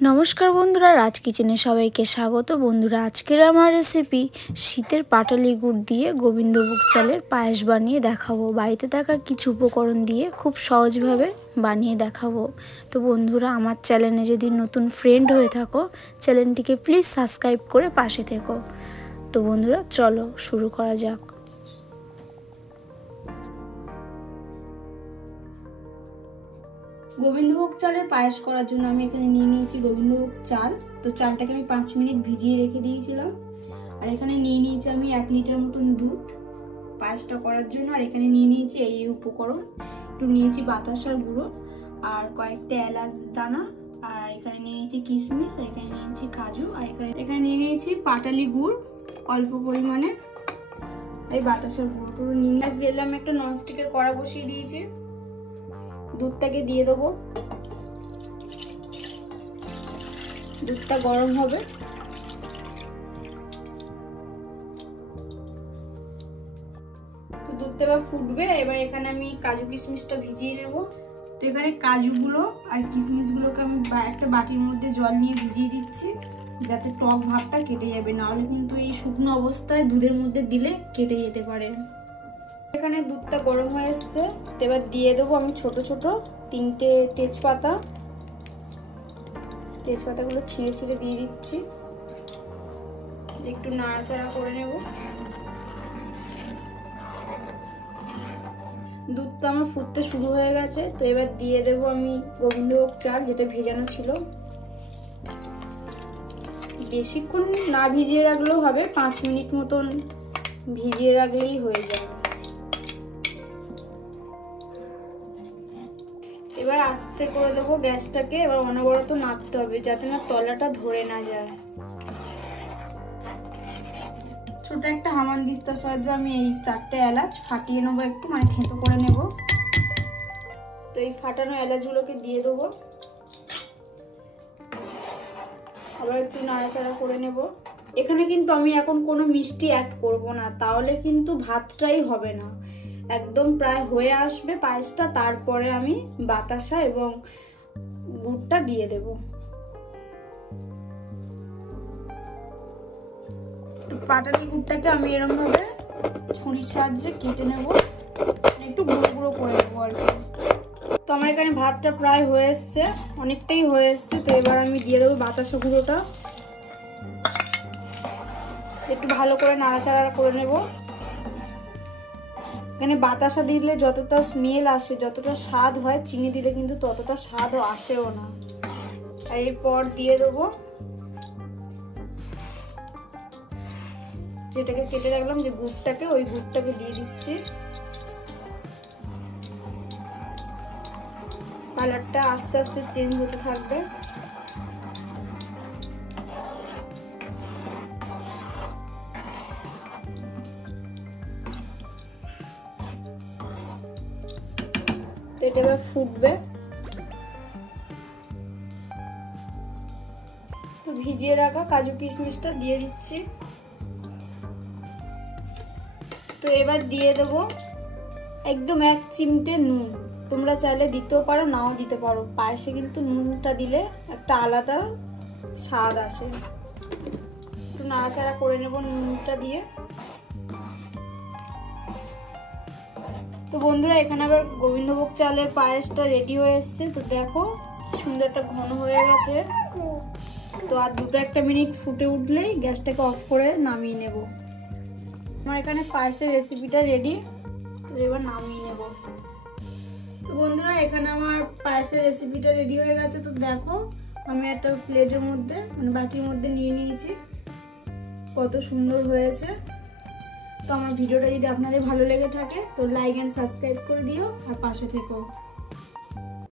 नमस्कार बंधुरा राज किचेने सबाइके स्वागत। बंधुरा आजकेर आमार रेसिपि शीतेर पाटाली गुड़ दिए गोविंदभोग चालेर पायेस बानिये देखाबो। बाड़ीते थाका किछु उपकरण दिए खूब सहज भावे बानिये देखाबो। तो बंधुरा आमार चैनेले यदि नतून फ्रेंड हये थाको चैनेलटिके प्लिज सबस्क्राइब करे पाशे থেকো। तो बंधुरा चलो शुरू करा जाक। गोविंदभोग चालेर पायेस करार जोन्नो आमि एखाने निये नियेछि गोविंदभोग चाल। तो चालटाके आमि 5 मिनिट भिजिए रेखे दिएछिलाम। और एखाने निये नियेछि आमि 1 लिटार मतन दूध पायेसटा करार जोन्नो। और एखाने निये नियेछि एई उपकरण, एकटु नियेछि बातासार गुঁড়ো और कयेकटा एलाच दाना और एखाने निये नियेछि किशमिश और एखाने निये नियेछि काजू और एखाने निये नियेछि पाटाली गुड़ अल्प परिमाणे। এই বাতাসার গুঁড়োটা নিয়ে দিলাম। একটা ননস্টিকের কড়া বসিয়ে দিয়েছি। দুধটাকে দিয়ে দেবো। দুধটা গরম হবে। তো দুধটা এবার ফুটবে। এবার এখানে আমি কাজু কিশমিশটা ভিজিয়ে নেব। তো এখানে কাজুগুলো আর কিশমিশগুলোকে আমি একটা বাটির মধ্যে জল নিয়ে ভিজিয়ে দিচ্ছি যাতে টক ভাবটা কেটে যাবে, না হলে কিন্তু এই শুকনো অবস্থায় দুধের মধ্যে দিলে কেটে যেতে পারে। এখানে দুধটা গরম হয়ে এসেছে। এবার দিয়ে দেবো আমি ছোট ছোট 3টে তেজপাতা। তেজপাতাগুলো ছিঁড়ে ছিঁড়ে দিয়ে দিচ্ছি। একটু নাড়াচাড়া করে নেব। দুধটা আমার ফুটতে শুরু হয়ে গেছে। তো এবার দিয়ে দেবো আমি গোবিন্দভোগ চাল যেটা ভেজানো ছিল। বেশিক্ষণ না ভিজিয়ে রাখলেও হবে, 5 মিনিট মতন ভিজিয়ে রাখলেই হয়ে যাবে। এবার আস্তে করে দেবো গ্যাসটাকে। এবার অনবরত নাড়তে হবে যাতে না তলাটা ধরে না যায়। ছোট একটা হামানদিস্তার সাহায্যে আমি এই 4টে এলাচ ফাটিয়ে নেবো, একটু মানে থেঁতো করে নেব। তো এই ফাটানো এলাচগুলোকে দিয়ে দেবো। আবার একটু নাড়াচাড়া করে নেব। এখানে কিন্তু আমি এখন কোনো মিষ্টি অ্যাড করব না, তাহলে কিন্তু ভাতটাই হবে না। একদম প্রায় হয়ে আসবে পায়েসটা, তারপরে আমি বাতাসা এবং গুড়টা দিয়ে দেব। তো পাটালি গুড়টাকে আমি এরকম ভাবে ছুরির সাহায্যে কেটে নেব, একটু গুঁড়ো গুঁড়ো করে নেবো আর কি। তো আমার এখানে ভাতটা প্রায় হয়ে এসছে, অনেকটাই হয়ে এসছে। তো এবার আমি দিয়ে দেবো বাতাসা গুঁড়োটা। একটু ভালো করে নাড়াচাড়া করে নেব। এখানে বাতাসা দিলে যতটা স্মেল আসে, যতটা স্বাদ হয়, চিনি দিলে কিন্তু ততটা স্বাদও আসেও না। আর এরপর দিয়ে দেবো যেটাকে কেটে রাখলাম যে গুড়টাকে, ওই গুড়টাকে দিয়ে দিচ্ছি। কালারটা আস্তে আস্তে চেঞ্জ হতে থাকবে। তো এটা এবার ফুটবে। তো ভিজিয়ে রাখা কাজু কিশমিশটা দিয়ে দিচ্ছি। তো এবার দিয়ে দেবো একদম 1 চিমটে নুন। তোমরা চাইলে দিতেও পারো, নাও দিতে পারো। পায়েসে কিন্তু নুনটা দিলে একটা আলাদা স্বাদ আসে। একটু নাড়াচাড়া করে নেব নুনটা দিয়ে। তো বন্ধুরা এখানে আবার গোবিন্দভোগ চালের পায়েসটা রেডি হয়ে এসছে। তো দেখো কি সুন্দর একটা ঘন হয়ে গেছে। তো আর 2-1 মিনিট ফুটে উঠলেই গ্যাসটাকে অফ করে নামিয়ে নেব। আমার এখানে পায়েসের রেসিপিটা রেডি। তো এবার নামিয়ে নেব। তো বন্ধুরা এখানে আমার পায়েসের রেসিপিটা রেডি হয়ে গেছে। তো দেখো আমি একটা প্লেটের মধ্যে মানে বাটির মধ্যে নিয়ে নিয়েছি। কত সুন্দর হয়েছে। তো আমার ভিডিওটা যদি আপনাদের ভালো লেগে থাকে তো লাইক এন্ড সাবস্ক্রাইব করে দিও আর পাশে থেকো।